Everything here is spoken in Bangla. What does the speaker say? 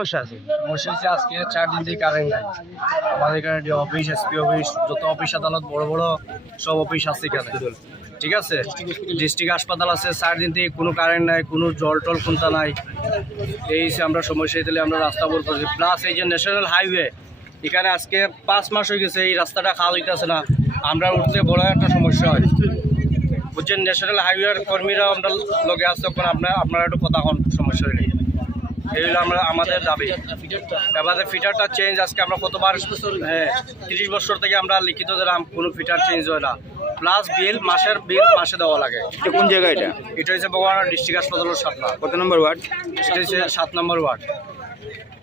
সমস্যা আছে? সমস্যা হচ্ছে আজকে 4 দিন থেকে কারেন্ট নাই। আমাদের এখানে অফিস, এসপি অফিস, যত অফিস আদালত বড় বড় সব অফিস আছে এখানে। ঠিক আছে, ডিস্ট্রিক্ট হাসপাতাল আছে, 4 দিন থেকে কোনো কারেন্ট নাই, কোনো জল টল কোনটা নাই। এই যে আমরা সমস্যা তাহলে আমরা রাস্তা বল করছি। প্লাস এই যে ন্যাশনাল হাইওয়ে, এখানে আজকে 5 মাস হয়ে গেছে এই রাস্তাটা খাল হইতেছে না। আমরা উঠতে বড় একটা সমস্যা হয়, বুঝছেন। ন্যাশনাল হাইওয়ের কর্মীরা আমরা লগে আসছে, তখন আপনারা একটু কথা হন সমস্যা হইলে। এই হলো আমাদের দাবি। এবারে ফিটারটা চেঞ্জ, আজকে আমরা কতবার 30 বছর থেকে আমরা লিখিত দিলাম, কোনো ফিটার চেঞ্জ হয় না। প্লাস মাসের বিল মাসে দেওয়া লাগে। কোন জায়গা এটা? এটা হচ্ছে ভগবান ডিস্ট্রিক্ট হাসপাতালের 7 নম্বর। কত নম্বর ওয়ার্ড? এটা হচ্ছে 7 নম্বর ওয়ার্ড।